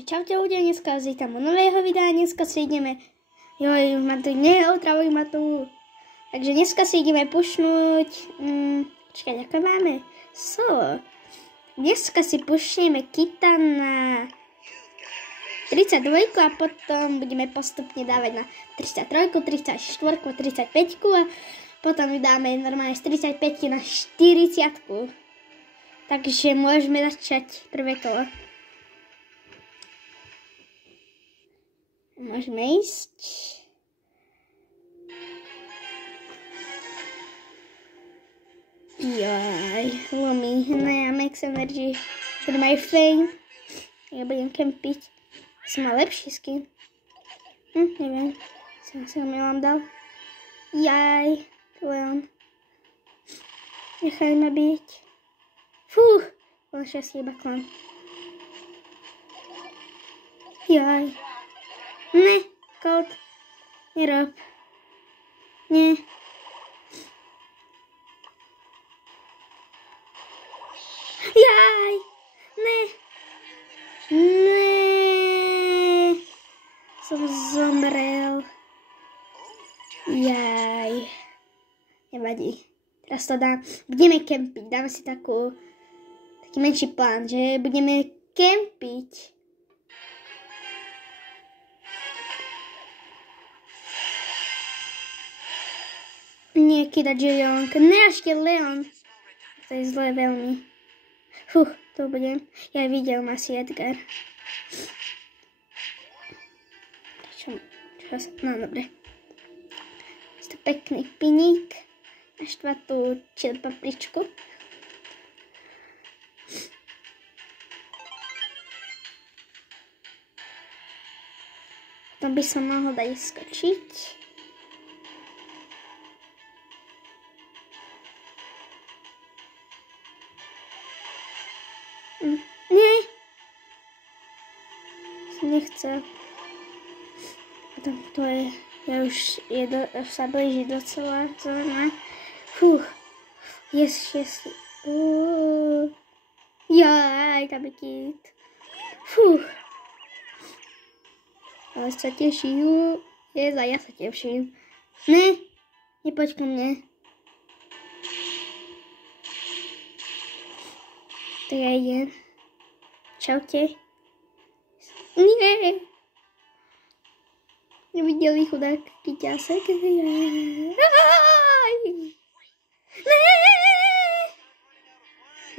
Čaute ľudia, dneska vás vítam u nového videa, dneska si ideme, neotravuj ma tu, takže dneska si ideme pušnúť, počkaj, ako máme, dneska si pušneme kita na 32 a potom budeme postupne dávať na 33, 34, 35 a potom dáme normálne z 35 na 40, takže môžeme začať prvé kolo. Môžeme ísť. Jaj, lomy, ne, max energy. Budem aj fame. Ja budem kempiť. Som mal lepší skin. Neviem. Som si ho Milan dal. Jaj, Leon. Nechaj ma byť. Fú, končia si iba klan. Jaj. Ne, Colt, nerob. Nie. Jaj, ne. Ne. Som zomrel. Jaj. Nevadí. Teraz to dám. Budeme kempiť. Dáme si taký menší plán, že budeme kempiť. Nie, kidať Leonka. Ne, ešte Leon. To je zlé veľmi. To budem. Ja videl asi Edgar. No, dobre. Je to pekný piník. Na štvrtú čil papričku. Potom by som mohol dať skočiť. Nie. Nechce. To je, ja už sa blíži docela zóna. Yes. Jaj, tam je kýt. Ale sa teší. Ja sa teším. Ne, nepoď ku mne. To ja idem. Čaute. Nie. Nevideli chudák kyťasek. Ne.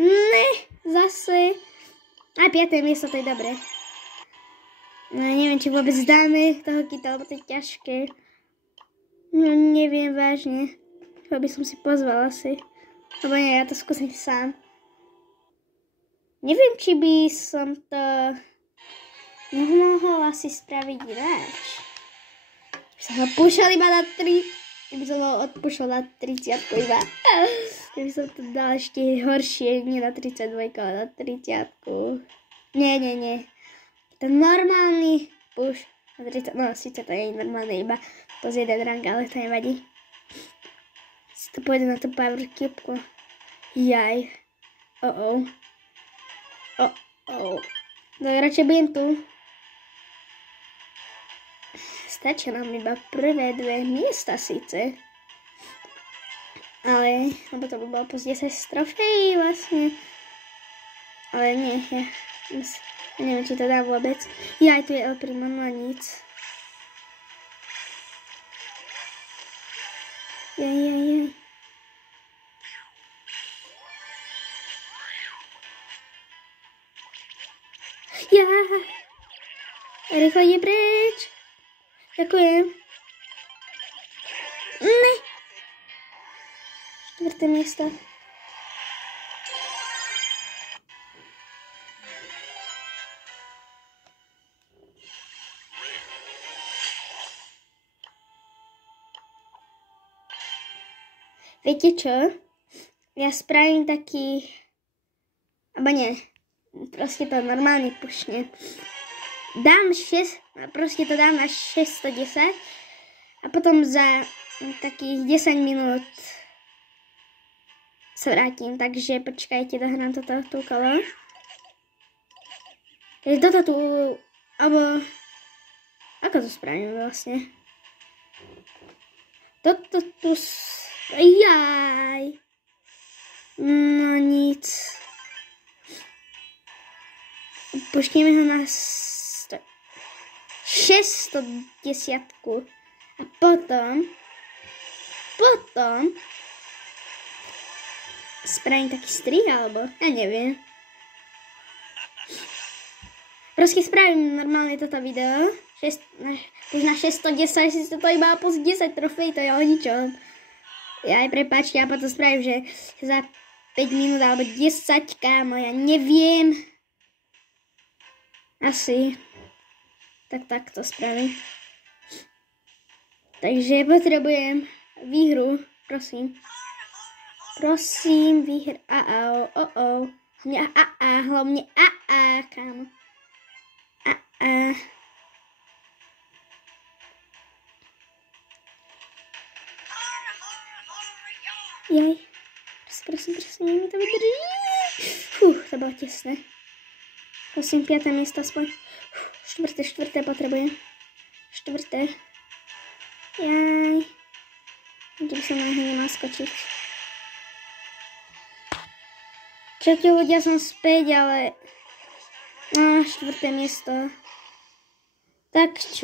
Ne. Zase. A 5. miesto, to je dobré. No neviem, či vôbec dáme toho kyta, lebo to je ťažké. No neviem vážne. Čo by som si pozval asi. Lebo nie, ja to skúsim sám. Neviem, či by som to mohol asi spraviť ináč. By som ho púšal iba na 3. Keby som ho odpúšal na 30 iba. Keby som to dal ešte horšie, nie na 32, ale na 30. Nie. To normálny push na 30, no síce to nie je normálne, iba to z jeden rang, ale to nevadí. Si to pôjde na tú power cube. Jaj. No radšej budem tu. Stačia nám iba prvé 2 miesta síce. Ale, lebo to by bolo plus 10 trofejí vlastne. Ale nie, ja neviem, či to dá vôbec. Aj tu je El Primo, no nic. Jaj. Ja. Rýchlo ide preč. Ďakujem. Ne. 4. miesto. Viete čo? Ja spravím taký... Abo nie. Proste to normálne pušne. Dám 6, proste to dám na 610 a potom za takých 10 minút sa vrátim, takže počkajte, dohrám toto tú kolo. Toto tu, alebo, ako to spravím vlastne? Toto tu, jaj. No nic. Počkejme ho na 610. A potom spravím taký strih, alebo ja neviem. Proste spravím normálne toto video. Už na 610, si to iba plus 10 trofej, to je o ničom. Ja aj prepáčte, ja potom spravím, že za 5 minút alebo 10, kámo, ja neviem. Asi. Tak to spravím. Takže potrebujem výhru, prosím. Prosím, výhra, hlavne kámo. Jaj. Prosím, nech mi to vydrží. To bolo tesné. Prosím, 5. miesto aspoň. 4. potrebujem. 4. Jaj. Kde by som mohol naskočiť. Čakajte ľudia, som späť, ale... No, 4. miesto. Tak čus.